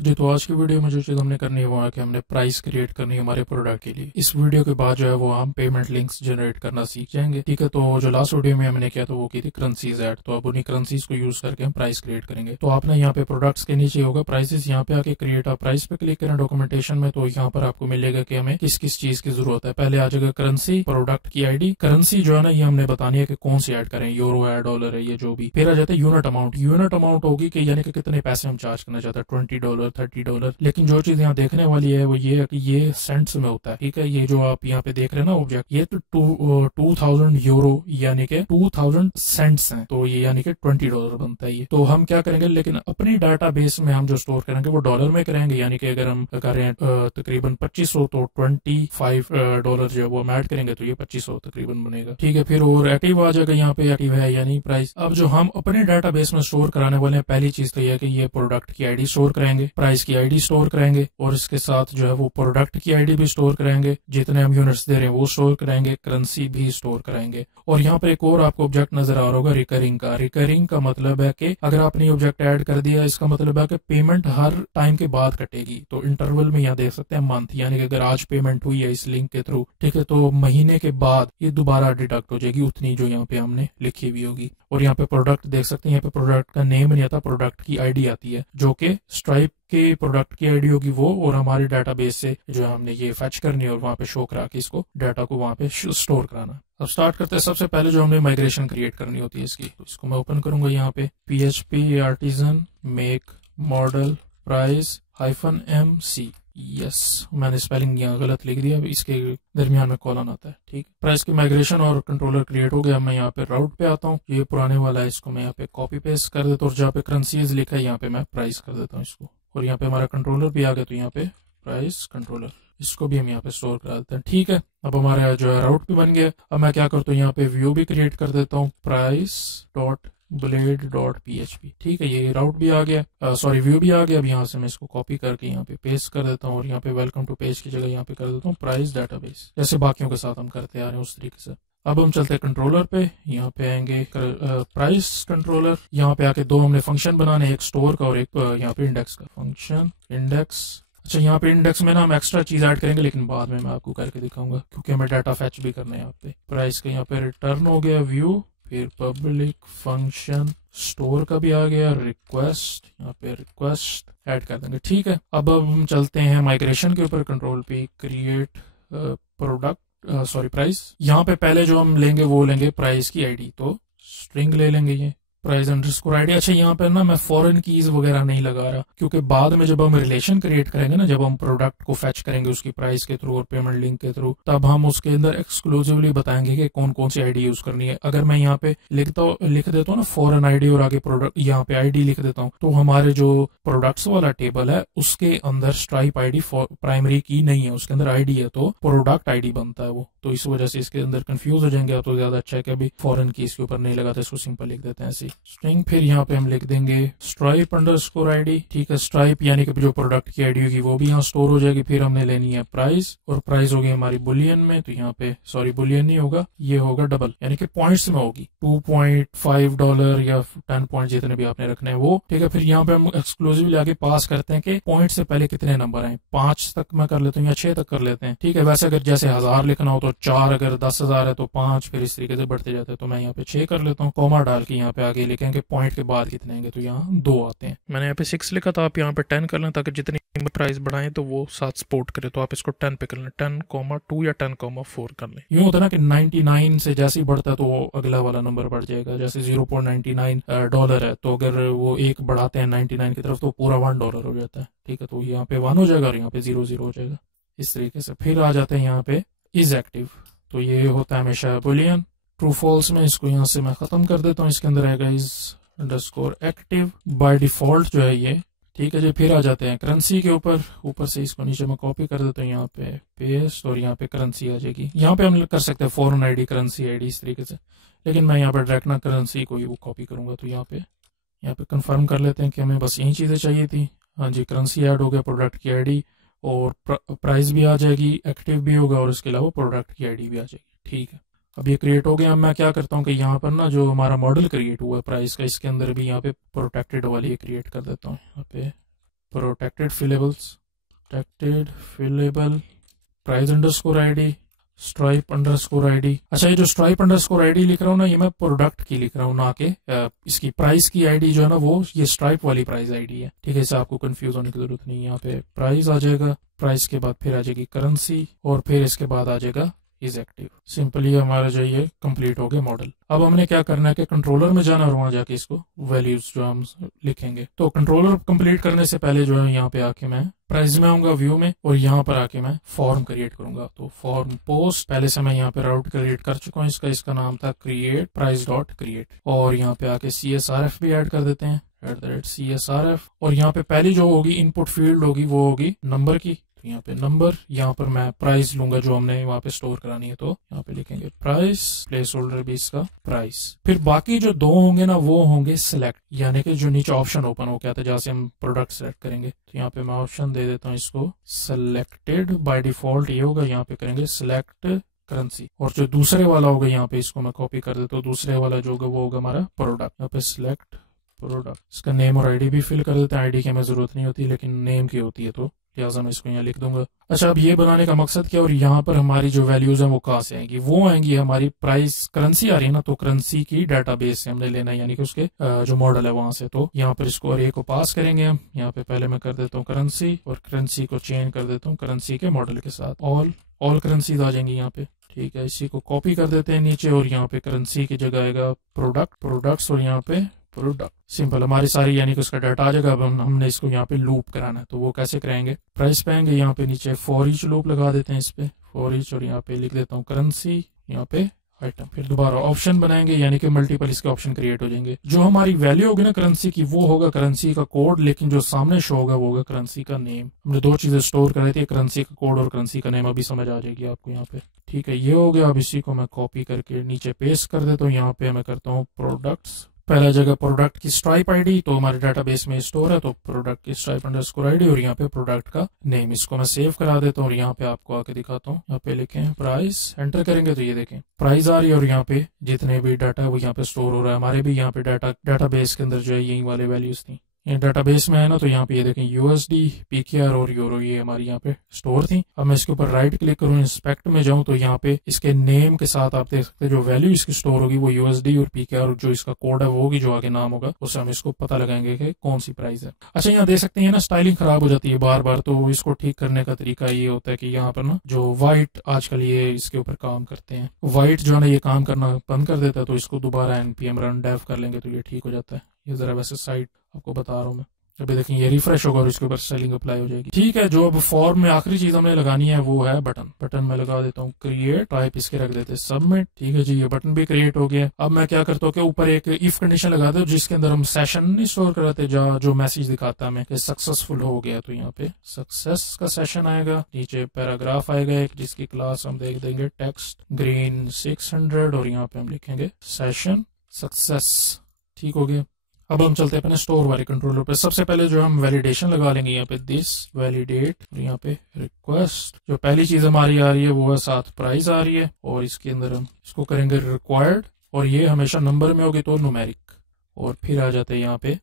जी, तो आज की वीडियो में जो चीज़ हमने करनी है वो है कि हमने प्राइस क्रिएट करनी है हमारे प्रोडक्ट के लिए। इस वीडियो के बाद जो है वो हम पेमेंट लिंक्स जनरेट करना सीख जाएंगे। ठीक है, तो जो लास्ट वीडियो में हमने किया था वो की थी करेंसीज ऐड, तो अब उन्हीं करेंसीज को यूज करके हम प्राइस क्रिएट करेंगे। तो आपने यहाँ पे प्रोडक्ट्स के नीचे होगा प्राइसेस, यहाँ पे आके क्रिएट आ प्राइस पे क्लिक करें डॉक्यूमेंटेशन में, तो यहाँ पर आपको मिलेगा कि हमें किस किस चीज की जरूरत है। पहले आ जाएगा करेंसी, प्रोडक्ट की आईडी। करेंसी जो है ना ये हमने बतानी है कि कौन सी ऐड करें, यूरो है, डॉलर है, ये जो भी। फिर आ जाता है यूनिट अमाउंट। यूनिट अमाउंट होगी कि यानी कि कितने पैसे हम चार्ज करना चाहते हैं, $20, $30। लेकिन जो चीज यहाँ देखने वाली है वो ये है कि ये सेंट्स में होता है। ठीक है, ये जो आप यहाँ पे देख रहे हैं ना ऑब्जेक्ट, ये तो 2000 यूरो यानी कि 2000 सेंट्स हैं, तो ये यानी कि $20 बनता है ये। तो हम क्या करेंगे, लेकिन अपनी डाटा बेस में हम जो स्टोर करेंगे वो डॉलर में करेंगे, यानी कि अगर हम कर रहे हैं तकरीबन 2500 तो $25 जो है वो हम ऐड करेंगे तो ये 2500 तकरीबन बनेगा। ठीक है, फिर और एक्टिव आ जाएगा, यहाँ पे एक्टिव है यानी प्राइस। अब जो हम अपने डाटा बेस में स्टोर कराने वाले हैं, पहली चीज तो यह है कि ये प्रोडक्ट की आईडी स्टोर करेंगे, प्राइस की आईडी स्टोर करेंगे, और इसके साथ जो है वो प्रोडक्ट की आईडी भी स्टोर करेंगे, जितने हम यूनिट्स दे रहे हैं वो स्टोर करेंगे, करेंसी भी स्टोर करेंगे। और यहाँ पे एक और आपको ऑब्जेक्ट नजर आ रहा होगा रिकरिंग का। रिकरिंग का मतलब है कि अगर आपने ऑब्जेक्ट ऐड कर दिया, इसका मतलब है कि पेमेंट हर टाइम के बाद कटेगी। तो इंटरवल में यहाँ देख सकते हैं मंथ, यानी कि अगर आज पेमेंट हुई है इस लिंक के थ्रू, ठीक है, तो महीने के बाद ये दोबारा डिडक्ट हो जाएगी उतनी जो यहाँ पे हमने लिखी हुई होगी। और यहाँ पे प्रोडक्ट देख सकते हैं, यहाँ पे प्रोडक्ट का नेम नहीं आता, प्रोडक्ट की आईडी आती है, जो कि स्ट्राइप के प्रोडक्ट की आईडी होगी वो, और हमारे डाटाबेस से जो हमने ये फैच करनी है और वहां पे शो करा के इसको डाटा को वहां पे स्टोर कराना। अब स्टार्ट करते हैं। सबसे पहले जो हमने माइग्रेशन क्रिएट करनी होती है इसकी, तो इसको मैं ओपन करूंगा यहाँ पे, PHP artisan make model price -MC। Yes, मैंने स्पेलिंग यहाँ गलत लिख दिया, इसके दरमियान में कॉलन आता है। ठीक, प्राइस की माइग्रेशन और कंट्रोलर क्रिएट हो गया। मैं यहाँ पे राउट पे आता हूँ, ये पुराने वाला है, इसको मैं यहाँ पे कॉपी पेस्ट कर देता हूँ, और जहाँ पे करेंसीज लिखा है यहाँ पे मैं प्राइस कर देता हूँ इसको। और यहाँ पे हमारा कंट्रोलर भी आ गया, तो यहाँ पे प्राइस कंट्रोलर, इसको भी हम यहाँ पे स्टोर करा देते हैं। ठीक है, अब हमारा जो है राउट भी बन गया। अब मैं क्या करता हूँ, यहाँ पे व्यू भी क्रिएट कर देता हूँ, price.blade.php। ठीक है, ये राउट भी आ गया, सॉरी व्यू भी आ गया। अब यहाँ से मैं इसको कॉपी करके यहाँ पे पेस्ट कर देता हूँ, और यहाँ पे वेलकम टू पेज की जगह यहाँ पे कर देता हूँ प्राइस डाटाबेस, जैसे बाकियों के साथ हम करते आ रहे हैं उस तरीके से। अब हम चलते हैं कंट्रोलर पे, यहाँ पे आएंगे प्राइस कंट्रोलर। यहाँ पे आके दो हमने फंक्शन बनाने, एक स्टोर का और एक यहाँ पे इंडेक्स का फंक्शन इंडेक्स। अच्छा, यहाँ पे इंडेक्स में ना हम एक्स्ट्रा चीज ऐड करेंगे, लेकिन बाद में मैं आपको करके दिखाऊंगा, क्योंकि हमें डाटा फैच भी करना है यहाँ पे। प्राइस का यहाँ पे रिटर्न हो गया व्यू, फिर पब्लिक फंक्शन स्टोर का भी आ गया, रिक्वेस्ट, यहाँ पे रिक्वेस्ट ऐड कर देंगे। ठीक है, अब हम चलते हैं माइग्रेशन के ऊपर, कंट्रोल पे क्रिएट प्रोडक्ट सॉरी प्राइस। यहाँ पे पहले जो हम लेंगे वो लेंगे प्राइस की आईडी, तो स्ट्रिंग ले लेंगे ये प्राइस अंडरस्कोर आईडी। अच्छा, यहाँ पे ना मैं फॉरेन कीज वगैरह नहीं लगा रहा, क्योंकि बाद में जब हम रिलेशन क्रिएट करेंगे ना, जब हम प्रोडक्ट को फेच करेंगे उसकी प्राइस के थ्रू और पेमेंट लिंक के थ्रू, तब हम उसके अंदर एक्सक्लूसिवली बताएंगे कि कौन कौन सी आईडी यूज करनी है। अगर मैं यहाँ पे लिख देता हूँ ना फॉरेन आईडी और आगे प्रोडक्ट यहाँ पे आईडी लिख देता हूँ, तो हमारे जो प्रोडक्ट्स वाला टेबल है उसके अंदर स्ट्राइप आईडी प्राइमरी की नहीं है, उसके अंदर आईडी है, तो प्रोडक्ट आईडी बनता है वो। तो इस वजह से इसके अंदर कंफ्यूज हो जाएंगे आप, तो ज्यादा अच्छा है कि अभी फॉरेन की इसके ऊपर नहीं लगाते, इसको सिंपल लिख देते हैं ऐसे स्ट्रिंग। फिर यहाँ पे हम लिख देंगे स्ट्राइप अंडरस्कोर आईडी। ठीक है, स्ट्राइप यानी कि जो प्रोडक्ट की आईडी होगी वो भी यहाँ स्टोर हो जाएगी। फिर हमने लेनी है प्राइस, और प्राइस होगी हमारी बुलियन में, तो यहाँ पे सॉरी बुलियन नहीं होगा, ये होगा डबल, यानी कि पॉइंट्स में होगी, $2.5 या 10 पॉइंट जितने भी आपने रखने हैं वो। ठीक है, फिर यहाँ पे हम एक्सक्लूसिवली आगे पास करते हैं कि पॉइंट से पहले कितने नंबर आए, 5 तक मैं कर लेता हूँ या 6 तक कर लेते हैं। ठीक है, वैसे अगर जैसे 1000 लिखना हो तो 4, अगर 10,000 है तो 5, फिर इस तरीके से बढ़ते जाते हैं। तो मैं यहाँ पे 6 कर लेता हूँ, कॉमा डाल के यहाँ पे आगे लिखेंगे पॉइंट के बाद कितने आएंगे, तो यहाँ 2 आते हैं। मैंने यहाँ पे 6 लिखा था, आप यहाँ पे 10 कर लें, ताकि जितनी प्राइस बढ़ाएं तो वो साथ सपोर्ट करे, तो आप इसको 10 पे कर लें, 10,2 या 10,4 कर लें। यूँ होता है ना कि 99 से जैसे ही बढ़ता है तो वो अगला वाला नंबर बढ़ जाएगा। जैसे $0.99 है, तो अगर वो एक बढ़ाते हैं 99 की तरफ तो पूरा $1 हो जाता है। ठीक है, तो यहाँ पे 1 हो जाएगा और यहाँ पे 0 हो जाएगा इस तरीके से। फिर आ जाते हैं यहाँ पे इज एक्टिव, तो ये होता है हमेशा बुलियन ट्रू फॉल्स में। इसको यहाँ से मैं खत्म कर देता हूँ, इसके अंदर आएगा is underscore active by default जो है ये। ठीक है जी, फिर आ जाते हैं करेंसी के ऊपर से इसको नीचे में कॉपी कर देता हूँ, यहाँ पे पेस्ट, और यहाँ पे करेंसी आ जाएगी। यहाँ पे हम कर सकते हैं फॉरेन आईडी, करेंसी आईडी इस तरीके से, लेकिन मैं यहाँ पे डायरेक्ट ना करेंसी को ही वो कॉपी करूंगा। तो यहाँ पे कंफर्म कर लेते हैं कि हमें बस यही चीजें चाहिए थी। हाँ जी, करेंसी ऐड हो गया, प्रोडक्ट की आईडी और प्राइस भी आ जाएगी, एक्टिव भी होगा, और इसके अलावा प्रोडक्ट की आईडी भी आ जाएगी। ठीक है, अब ये क्रिएट हो गया। अब मैं क्या करता हूँ कि यहाँ पर ना जो हमारा मॉडल क्रिएट हुआ है प्राइस का, इसके अंदर भी यहाँ पे प्रोटेक्टेड वाली क्रिएट कर देता हूँ। यहाँ पे protected fillables, protected fillable, price underscore ID, stripe underscore ID. अच्छा, ये जो स्ट्राइप अंडरस्कोर आईडी लिख रहा हूँ ना, ये मैं प्रोडक्ट की लिख रहा हूँ, ना कि इसकी प्राइस की आईडी जो है ना वो ये स्ट्राइप वाली प्राइस आईडी है। ठीक है, इससे आपको कंफ्यूज होने की जरूरत नहीं है। यहाँ पे प्राइस आ जाएगा, प्राइस के बाद फिर आ जाएगी करेंसी, और फिर इसके बाद आ जाएगा इज एक्टिव। सिंपली हमारा जो ये कंप्लीट हो गया मॉडल। अब हमने क्या करना है कि कंट्रोलर में जाना और वहां जाके इसको वैल्यूज जो हम लिखेंगे। तो कंट्रोलर कंप्लीट करने से पहले जो है यहाँ पे आके मैं प्राइस में आऊंगा, व्यू में, और यहाँ पर आके मैं फॉर्म क्रिएट करूंगा। तो फॉर्म पोस्ट पहले से मैं यहाँ पे राउट क्रिएट कर चुका हूँ, इसका नाम था क्रिएट प्राइस डॉट क्रिएट, और यहाँ पे आके CSRF भी ऐड कर देते हैं, @CSRF। और यहाँ पे पहली जो होगी इनपुट फील्ड होगी वो होगी नंबर की, तो यहाँ पे नंबर, यहाँ पर मैं प्राइस लूंगा जो हमने वहां पे स्टोर करानी है, तो यहाँ पे लिखेंगे प्राइस, प्लेस होल्डर भी इसका प्राइस। फिर बाकी जो दो होंगे ना वो होंगे सिलेक्ट, यानी कि जो नीचे ऑप्शन ओपन हो गया था जहाँ से हम प्रोडक्ट सेलेक्ट करेंगे, तो यहाँ पे मैं ऑप्शन दे देता हूँ इसको सिलेक्टेड। बाय डिफॉल्ट ये होगा, यहाँ पे करेंगे सिलेक्ट करेंसी। और जो दूसरे वाला होगा यहाँ पे इसको मैं कॉपी कर देता हूँ, दूसरे वाला जो होगा वो होगा हमारा प्रोडक्ट। यहाँ पे सिलेक्ट प्रोडक्ट, इसका नेम और आईडी भी फिल कर देते हैं। आईडी की हमें जरूरत नहीं होती, लेकिन नेम की होती है, तो लिहाजा मैं इसको यहाँ लिख दूंगा। अच्छा, अब ये बनाने का मकसद क्या, और यहाँ पर हमारी जो वैल्यूज हैं वो कहाँ से आएंगी, वो आएंगी हमारी प्राइस करेंसी आ रही है ना, तो करेंसी की डाटाबेस से हमने लेना है, यानी कि उसके जो मॉडल है वहां से। तो यहाँ पर इसको और को पास करेंगे हम। यहाँ पे पहले मैं कर देता हूँ करेंसी, और करेंसी को चेंज कर देता हूँ करेंसी के मॉडल के साथ, ऑल करेंसीज आ जाएंगी यहाँ पे। ठीक है, इसी को कॉपी कर देते हैं नीचे, और यहाँ पे करेंसी की जगह आएगा प्रोडक्ट्स, और यहाँ पे प्रोडक्ट। सिंपल, हमारी सारी यानी कि उसका डाटा आ जाएगा। अब हमने इसको यहाँ पे लूप कराना है, तो वो कैसे कराएंगे, प्राइस पे आएंगे, यहाँ पे नीचे फॉर ईच लूप लगा देते हैं इस पे, फॉर ईच, और यहाँ पे लिख देता हूँ करेंसी, यहाँ पे आइटम। फिर दोबारा ऑप्शन बनाएंगे, यानी कि मल्टीपल इसके ऑप्शन क्रिएट हो जाएंगे। जो हमारी वैल्यू होगी ना करेंसी की, वो होगा करेंसी का कोड, लेकिन जो सामने शो होगा वो होगा करेंसी का नेम। हमने दो चीजें स्टोर कराई थी, करेंसी का कोड और करेंसी का नेम, अभी समझ आ जाएगी आपको यहाँ पे। ठीक है, ये हो गया। अब इसी को मैं कॉपी करके नीचे पेस्ट कर देता हूँ। यहाँ पे मैं करता हूँ प्रोडक्ट्स, पहला जगह प्रोडक्ट की स्ट्राइप आईडी, तो हमारे डाटाबेस में स्टोर है, तो प्रोडक्ट की स्ट्राइप अंडरस्कोर आईडी, और यहाँ पे प्रोडक्ट का नेम। इसको मैं सेव करा देता हूँ, और यहाँ पे आपको आके दिखाता हूँ। यहाँ पे लिखें प्राइस, एंटर करेंगे तो ये देखें प्राइस आ रही है, और यहाँ पे जितने भी डाटा है वो यहाँ पे स्टोर हो रहा है। हमारे भी यहाँ पे डाटाबेस के अंदर जो है यही वाले वैल्यूज थी, ये डाटाबेस में है ना, तो यहाँ पे ये देखें USD, PKR और यूरो, ये हमारी यहाँ पे स्टोर थी। अब मैं इसके ऊपर राइट क्लिक करूँ, इंस्पेक्ट में जाऊँ, तो यहाँ पे इसके नेम के साथ आप देख सकते हैं जो वैल्यू इसकी स्टोर होगी वो USD और PKR, और जो इसका कोड है वो होगी, जो आगे नाम होगा उससे हम इसको पता लगाएंगे कि कौन सी प्राइस है। अच्छा, यहाँ देख सकते हैं ना स्टाइलिंग खराब हो जाती है बार बार, तो इसको ठीक करने का तरीका ये होता है कि यहाँ पर ना जो व्हाइट, आजकल ये इसके ऊपर काम करते हैं, व्हाइट जो है ना ये काम करना बंद कर देता है, तो इसको दोबारा npm run dev कर लेंगे तो ये ठीक हो जाता है। ये जरा वैसे साइड आपको बता रहा हूँ मैं, अभी देखें ये रिफ्रेश होगा और इसके ऊपर सेलिंग अप्लाई हो जाएगी। ठीक है, जो अब फॉर्म में आखिरी चीज हमने लगानी है वो है बटन में लगा देता हूँ क्रिएट, टाइप इसके रख देते हैं सबमिट। ठीक है जी, ये बटन भी क्रिएट हो गया। अब मैं क्या करता हूँ कि ऊपर एक इफ कंडीशन लगा दो, जिसके अंदर हम सेशन नहीं स्टोर कराते, जो मैसेज दिखाता है हमें कि सक्सेसफुल हो गया, तो यहाँ पे सक्सेस का सेशन आएगा। नीचे पैराग्राफ आएगा एक, जिसकी क्लास हम देख देंगे टेक्स्ट ग्रीन 600, और यहाँ पे हम लिखेंगे सेशन सक्सेस। ठीक हो गया। अब हम चलते हैं अपने स्टोर वाले कंट्रोलर पे। सबसे पहले जो हम वैलिडेशन लगा लेंगे, यहाँ पे दिस वैलिडेट, और यहाँ पे रिक्वेस्ट। जो पहली चीज हमारी आ रही है वो है साथ प्राइस आ रही है, और इसके अंदर हम इसको करेंगे रिक्वायर्ड, और ये हमेशा नंबर में होगी तो न्यूमेरिक। और फिर आ जाते हैं यहाँ पे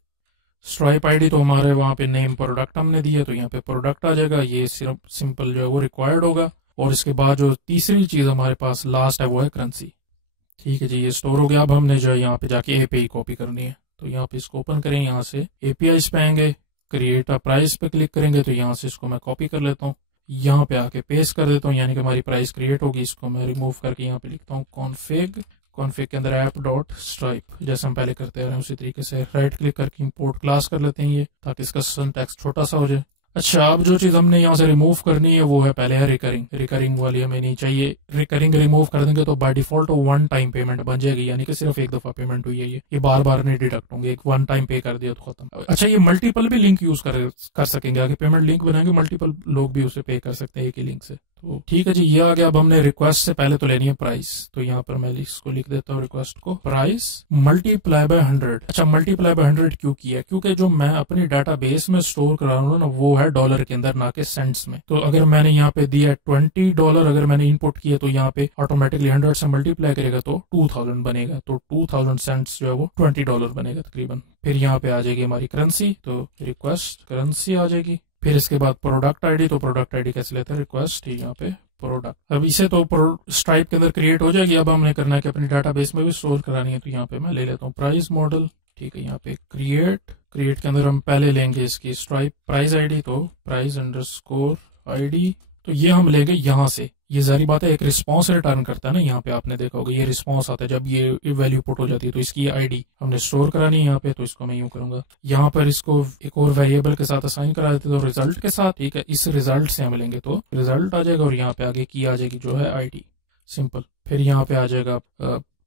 स्ट्राइप आईडी, तो हमारे वहाँ पे नेम प्रोडक्ट हमने दिया, तो यहाँ पे प्रोडक्ट आ जाएगा। ये सिर्फ सिंपल जो है वो रिक्वायर्ड होगा। और इसके बाद जो तीसरी चीज हमारे पास लास्ट है वो है करेंसी। ठीक है जी, ये स्टोर हो गया। अब हमने जो है यहाँ पे जाके API कॉपी करनी है, तो यहाँ पे इसको ओपन करें, यहाँ से APIs पे आएंगे, क्रिएट अ प्राइस पे क्लिक करेंगे, तो यहाँ से इसको मैं कॉपी कर लेता हूँ, यहाँ पे आके पेस्ट कर देता हूँ, यानी कि हमारी प्राइस क्रिएट होगी। इसको मैं रिमूव करके यहाँ पे लिखता हूँ कॉन्फिग के अंदर app.stripe, जैसे हम पहले करते आ रहे हैं उसी तरीके से राइट क्लिक करके इंपोर्ट क्लास कर लेते हैं ये, ताकि इसका सिंटैक्स छोटा सा हो जाए। अच्छा, अब जो चीज हमने यहाँ से रिमूव करनी है वो है पहले है रिकरिंग वाली हमें नहीं चाहिए। रिकरिंग रिमूव कर देंगे तो by default one time payment बन जाएगी, यानी कि सिर्फ एक दफा पेमेंट हुई है, ये बार बार नहीं डिडक्ट होंगे, एक वन टाइम पे कर दिया तो खत्म। अच्छा, ये मल्टीपल भी लिंक यूज कर सकेंगे, आगे पेमेंट लिंक बनाएंगे, मल्टीपल लोग भी उसे पे कर सकते हैं एक ही लिंक से। तो ठीक है जी, ये आ गया। अब हमने रिक्वेस्ट से पहले तो लेनी है प्राइस, तो यहाँ पर मैं इसको लिख देता हूँ रिक्वेस्ट को प्राइस मल्टीप्लाई बाय 100। अच्छा, मल्टीप्लाई बाय 100 क्यों किया? क्योंकि जो मैं अपनी डाटाबेस में स्टोर करा रहा हूँ ना, वो है डॉलर के अंदर, ना कि सेंट्स में। तो अगर मैंने यहाँ पे दिया $20, अगर मैंने इनपुट किया तो यहाँ पे ऑटोमेटिकली 100 से मल्टीप्लाई करेगा तो 2000 बनेगा, तो 2000 सेंट्स जो है वो $20 बनेगा तकरीबन। फिर यहाँ पे आ जाएगी हमारी करेंसी, तो रिक्वेस्ट करेंसी आ जाएगी। फिर इसके बाद प्रोडक्ट आईडी, तो प्रोडक्ट आईडी कैसे लेते हैं? रिक्वेस्ट यहाँ पे प्रोडक्ट। अब इसे तो स्ट्राइप के अंदर क्रिएट हो जाएगी। अब हमने करना है कि अपनी डाटाबेस में भी स्टोर करानी है, तो यहाँ पे मैं ले लेता हूँ प्राइस मॉडल। ठीक है, यहाँ पे क्रिएट के अंदर हम पहले लेंगे इसकी स्ट्राइप प्राइस आईडी, तो प्राइस अंडरस्कोर आईडी, तो ये हम लेंगे यहाँ से। ये जारी बात है, एक रिस्पॉन्स रिटर्न करता है ना, यहाँ पे आपने देखा होगा ये रिस्पॉन्स आता है जब ये वैल्यू पुट हो जाती है, तो इसकी आईडी हमने स्टोर करानी है यहाँ पे। तो इसको मैं यूं करूंगा, यहाँ पर इसको एक और वेरिएबल के साथ असाइन करा देते, तो रिजल्ट के साथ। ठीक है, इस रिजल्ट से हम लेंगे तो रिजल्ट आ जाएगा, और यहाँ पे आगे की आ जाएगी जो है आईडी, सिंपल। फिर यहाँ पे आ जाएगा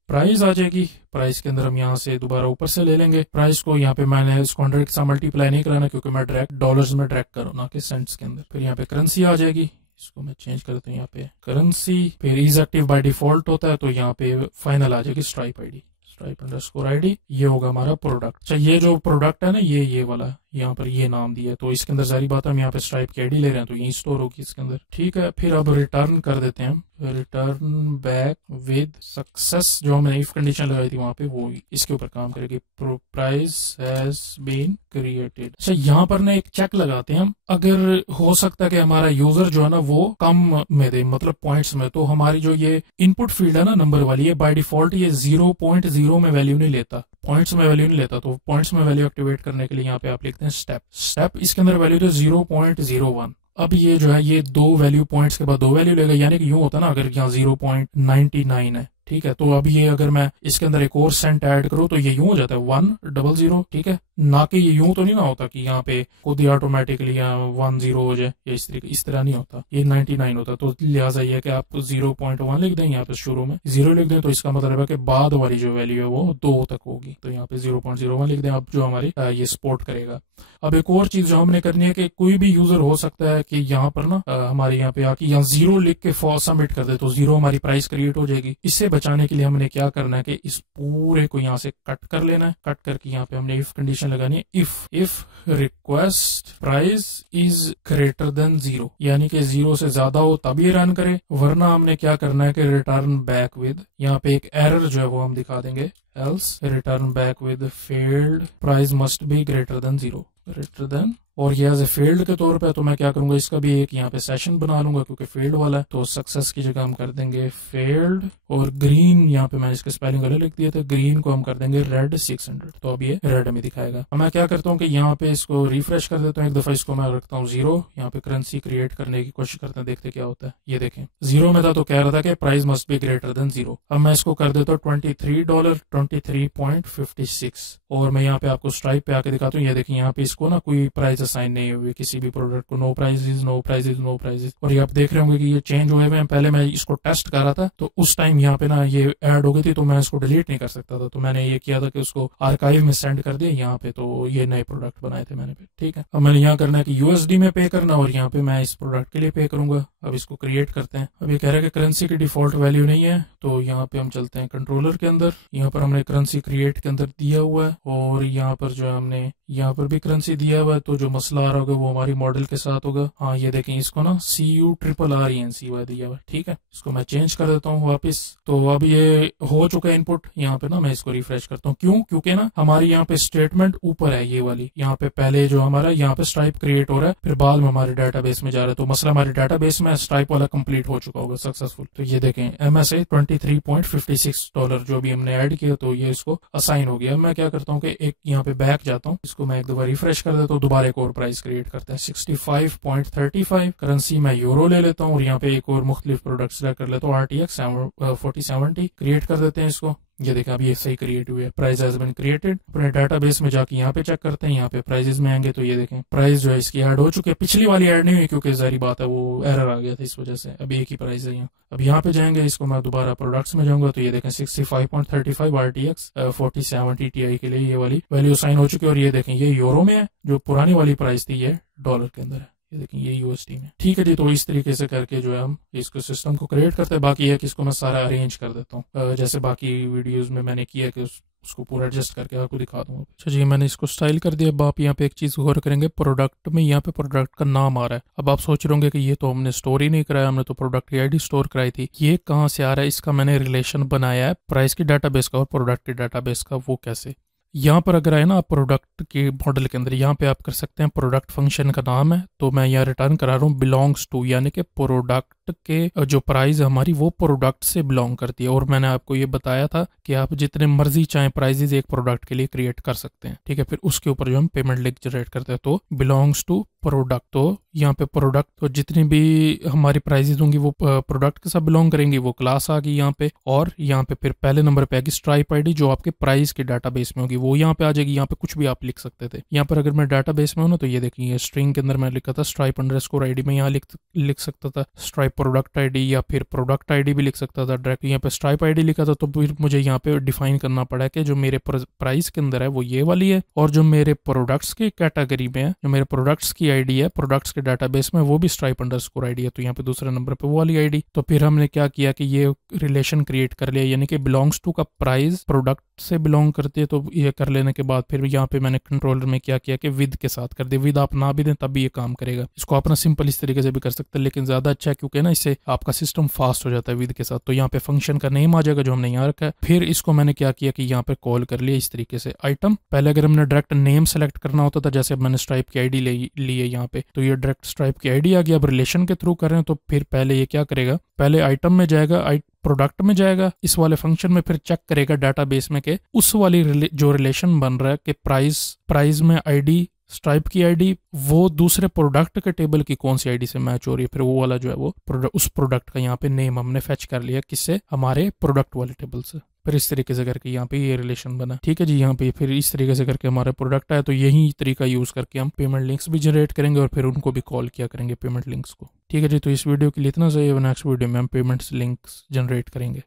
प्राइस आ जाएगी। प्राइस के अंदर हम यहाँ से दोबारा ऊपर से ले लेंगे प्राइस को। यहाँ पे मैंने इसको 100 के साथ मल्टीप्लाई नहीं कराना, क्योंकि मैं डायरेक्ट डॉलर्स में ट्रैक करूँ, ना कि सेंट्स के अंदर। फिर यहाँ पे करेंसी आ जाएगी, इसको मैं चेंज करता हूँ यहाँ पे करेंसी। फिर इज एक्टिव बाय डिफॉल्ट होता है, तो यहाँ पे फाइनल आ जाएगी stripe ID, stripe underscore ID. ये होगा हमारा प्रोडक्ट। अच्छा, ये जो प्रोडक्ट है ना, ये वाला यहाँ पर ये नाम दिया है, तो इसके अंदर सारी बात हम यहाँ पे स्ट्राइप की आईडी ले रहे हैं, तो यही स्टोर होगी इसके अंदर। ठीक है, फिर अब रिटर्न कर देते हैं हम, रिटर्न बैक विद सक्सेस। जो हमने इफ कंडीशन लगाई थी वहां पे, वो इसके ऊपर काम करेगी। Price has been created. अच्छा, यहाँ पर ना एक चेक लगाते हैं हम, अगर हो सकता है कि हमारा यूजर जो है ना वो कम में दे, मतलब पॉइंट्स में, तो हमारी जो ये इनपुट फील्ड है ना नंबर वाली, ये बाय डिफॉल्ट ये 0.0 में वैल्यू नहीं लेता, पॉइंट्स में वैल्यू नहीं लेता। तो पॉइंट्स में वैल्यू एक्टिवेट करने के लिए यहाँ पे आप लिखते हैं स्टेप। इसके अंदर वैल्यू तो 0.01। अब ये जो है ये दो वैल्यू पॉइंट्स के बाद दो वैल्यू लेगा, यानी कि यूं होता ना, अगर यहाँ 0.99 है, ठीक है, तो अब ये अगर मैं इसके अंदर एक और सेंट ऐड करूं तो ये यूं हो जाता है 100। ठीक है, ना कि ये यूं तो नहीं ना होता कि यहाँ पे खुद ही ऑटोमेटिकली यहाँ 10 हो जाए, या इस तरह नहीं होता, ये 99 होता। तो लिहाजा ये कि आप 0.1 लिख दें, यहाँ पे शुरू में 0 लिख दें, तो इसका मतलब है कि बाद वाली जो वैल्यू है वो 2 तक होगी, तो यहाँ पे 0.01 लिख दें, अब जो हमारी ये सपोर्ट करेगा। अब एक और चीज जो हमने करनी है कि कोई भी यूजर हो सकता है कि यहाँ पर ना हमारे यहाँ पे आके यहाँ 0 लिख के सबमिट कर दे, तो 0 हमारी प्राइस क्रिएट हो जाएगी। इससे बचाने के लिए हमने क्या करना है कि इस पूरे को यहाँ से कट कर लेना है। कट करके यहाँ पे हमने इफ कंडीशन लगानी है, if request price is greater than 0, यानी कि 0 से ज्यादा हो तब ये रन करे, वरना हमने क्या करना है कि रिटर्न बैक विद, यहाँ पे एक एरर जो है वो हम दिखा देंगे, else return back with failed price must be greater than 0, greater than. और ये एज ए फील्ड के तौर पे तो मैं क्या करूंगा, इसका भी एक यहाँ पे सेशन बना लूंगा, क्योंकि फील्ड वाला है, तो सक्सेस की जगह हम कर देंगे फील्ड, और ग्रीन यहाँ पे मैं इसके स्पेलिंग अलग लिख दिया था, ग्रीन को हम कर देंगे रेड 600, तो अब ये रेड में दिखाएगा। अब मैं क्या करता हूँ कि यहाँ पे इसको रिफ्रेश कर देता हूँ एक दफा, इसको मैं रखता हूँ 0, यहाँ पे करेंसी क्रिएट करने की कोशिश करते हैं, देखते क्या होता है। ये देखें 0 में था तो कह रहा था कि price must be greater than 0। अब मैं इसको कर देता हूँ $23.23.56, और मैं यहाँ पे आपको स्ट्राइप पे आके दिखाता हूँ। ये देखिए यहाँ पे इसको ना कोई प्राइस असाइन नहीं हुई किसी भी प्रोडक्ट को, no prices no prices no prices. और ये आप देख रहे होंगे कि ये चेंज हुए हैं। पहले मैं इसको टेस्ट कर रहा था तो उस टाइम यहाँ पे ना ये ऐड हो गई थी, तो मैं इसको डिलीट नहीं कर सकता था, तो मैंने ये किया था कि उसको आर्काइव में सेंड कर दिया यहाँ पे, तो ये नए प्रोडक्ट बनाए थे मैंने। ठीक है, अब मैंने यहाँ करना है कि यूएसडी में पे करना, और यहाँ पे मैं इस प्रोडक्ट के लिए पे करूंगा। अब इसको क्रिएट करते हैं। अब ये कह रहा है कि करेंसी की डिफॉल्ट वैल्यू नहीं है, तो यहाँ पे हम चलते हैं कंट्रोलर के अंदर। यहाँ पर हमने करेंसी क्रिएट के अंदर दिया हुआ है, और यहाँ पर जो है हमने यहाँ पर भी करेंसी दिया हुआ है, तो जो मसला आ रहा होगा वो हमारी मॉडल के साथ होगा। हाँ, ये देखें इसको ना CURRENCY दिया हुआ है। ठीक है, इसको मैं चेंज कर देता हूँ वापस। तो अब ये हो चुका है इनपुट। यहाँ पे ना मैं इसको रिफ्रेश करता हूँ, क्यों? क्योंकि ना हमारी यहाँ पे स्टेटमेंट ऊपर है, ये वाली। यहाँ पे पहले जो हमारा यहाँ पे स्ट्राइप क्रिएट हो रहा है, फिर बाद में हमारे डाटाबेस में जा रहा है, तो मसला हमारे डाटाबेस में स्ट्राइप वाला कंप्लीट हो चुका होगा सक्सेसफुल। तो ये देखें MSA $23.56 जो भी हमने ऐड किया, तो ये इसको असाइन हो गया। मैं क्या करता हूँ कि एक यहाँ पे बैक जाता हूँ, इसको मैं एक दफा रिफ्रेश कर देता हूँ, दोबारा एक और प्राइस क्रिएट करते हैं 65.35। करेंसी मैं यूरो ले लेता हूँ, और यहाँ पे एक और मुख्तलिफ प्रोडक्ट सेलेक्ट कर लेता हूँ, RTX 4070 क्रिएट कर देते हैं इसको। ये देखा अभी ये सही क्रिएट हुई है, प्राइस हैज बीन क्रिएटेड। अपने डाटाबेस में जाके यहाँ पे चेक करते हैं, यहाँ पे प्राइजेस में आएंगे तो ये देखें प्राइस जो है इसकी ऐड हो चुकी है। पिछली वाली ऐड नहीं हुई क्योंकि जारी बात है वो एरर आ गया था, इस वजह से अभी एक ही प्राइस है यहाँ। अब यहाँ पे जाएंगे, इसको मैं दोबारा प्रोडक्ट्स में जाऊंगा, तो ये देखें 65.35 RTX 4070 Ti के लिए ये वाली वैल्यू साइन हो चुकी है। और ये देखें ये यूरो में है, जो पुरानी वाली प्राइस थी ये डॉलर के अंदर है। ये देखिए ये USD में। ठीक है जी, तो इस तरीके से करके जो है हम इसको सिस्टम को क्रिएट करते हैं। बाकी है कि इसको मैं सारा अरेंज कर देता हूँ, जैसे बाकी वीडियोस में मैंने किया कि उसको पूरा एडजस्ट करके आपको दिखा दूंगा। अच्छा जी, मैंने इसको स्टाइल कर दिया। अब आप यहाँ पे एक चीज़ गौर करेंगे, प्रोडक्ट में यहाँ पे प्रोडक्ट का नाम आ रहा है। अब आप सोच रहे होंगे कि ये तो हमने स्टोर ही नहीं कराया, हमने तो प्रोडक्ट की आईडी स्टोर कराई थी। ये कहाँ से आ रहा है? इसका मैंने रिलेशन बनाया है प्राइस की डाटाबेस का और प्रोडक्ट की डाटाबेस का। वो कैसे? यहाँ पर अगर आए ना आप प्रोडक्ट के मॉडल के अंदर, यहाँ पे आप कर सकते हैं प्रोडक्ट फंक्शन का नाम है, तो मैं यहाँ रिटर्न करा रहा हूँ बिलोंग्स टू, यानी कि प्रोडक्ट के जो प्राइस हमारी वो प्रोडक्ट से बिलोंग करती है। और मैंने आपको ये बताया था कि आप जितने मर्जी चाहे प्राइजेज एक प्रोडक्ट के लिए क्रिएट कर सकते हैं। ठीक है, फिर उसके ऊपर जो हम पेमेंट लिंक जनरेट करते हैं, तो बिलोंग्स टू प्रोडक्ट, तो यहाँ पे प्रोडक्ट तो जितनी भी हमारी प्राइजेज होंगी वो प्रोडक्ट के साथ बिलोंग करेंगी, वो क्लास आ गई यहाँ पे। और यहाँ पे फिर पहले नंबर पे आएगी स्ट्राइप आईडी, जो आपके प्राइस के डाटाबेस में होगी, वो यहाँ पे आ जाएगी। यहाँ पे कुछ भी आप लिख सकते थे। यहाँ पर अगर मैं डाटाबेस में हूँ ना, तो ये देखिए स्ट्रिंग के अंदर मैं लिखा था stripe_id, में यहाँ लिख सकता था स्ट्राइप प्रोडक्ट आईडी, या फिर प्रोडक्ट आईडी भी लिख सकता था डायरेक्ट। यहाँ पे स्ट्राइप आईडी लिखा था, तो फिर मुझे यहाँ पे डिफाइन करना पड़ा कि जो मेरे प्राइस के अंदर है वो ये वाली है, और जो मेरे प्रोडक्ट्स की कैटेगरी में है, जो मेरे प्रोडक्ट्स की आईडी है प्रोडक्ट्स के डाटाबेस में, वो भी stripe_id है, तो यहाँ पे दूसरे नंबर पे वो वाली आईडी। तो फिर हमने क्या किया कि ये रिलेशन क्रिएट कर लिया, यानी कि बिलोंग्स टू का प्राइस प्रोडक्ट से बिलोंग करती है। तो ये कर लेने के बाद फिर यहाँ पे मैंने कंट्रोलर में क्या किया कि विद के साथ कर दिया। विद आप ना भी दें तब भी ये काम करेगा। इसको अपना सिंपल इस तरीके से भी कर सकते हैं, लेकिन ज्यादा अच्छा है क्योंकि ना इससे आपका सिस्टम फास्ट हो जाता है विद के साथ। तो यहाँ पे फंक्शन का नेम आ जाएगा जो हमने यहाँ रखा है। फिर इसको मैंने क्या किया कि यहाँ पे कॉल कर लिया इस तरीके से आइटम। पहले अगर हमने डायरेक्ट नेम सेलेक्ट करना होता था, जैसे अब मैंने स्ट्राइप की आईडी ली है यहाँ पे, तो ये डायरेक्ट स्ट्राइप की आईडी आ गया। अब रिलेशन के थ्रू कर रहे हैं, तो फिर पहले ये क्या करेगा, पहले आइटम में जाएगा, प्रोडक्ट में जाएगा, इस वाले फंक्शन में फिर चेक करेगा डाटाबेस में के उस वाली जो रिलेशन बन रहा है कि प्राइस में आईडी स्ट्राइप की आईडी वो दूसरे प्रोडक्ट के टेबल की कौन सी आईडी से मैच हो रही है, फिर वो वाला जो है वो उस प्रोडक्ट का यहाँ पे नेम हमने फेच कर लिया, किससे, हमारे प्रोडक्ट वाले टेबल से। फिर इस तरीके से करके यहाँ पे ये रिलेशन बना। ठीक है जी, यहाँ पे फिर इस तरीके से करके हमारा प्रोडक्ट आया। तो यही तरीका यूज करके हम पेमेंट लिंक्स भी जनरेट करेंगे और फिर उनको भी कॉल किया करेंगे पेमेंट लिंक्स को। ठीक है जी, तो इस वीडियो के लिए इतना सही है। नेक्स्ट वीडियो में हम पेमेंट्स लिंक्स जनरेट करेंगे।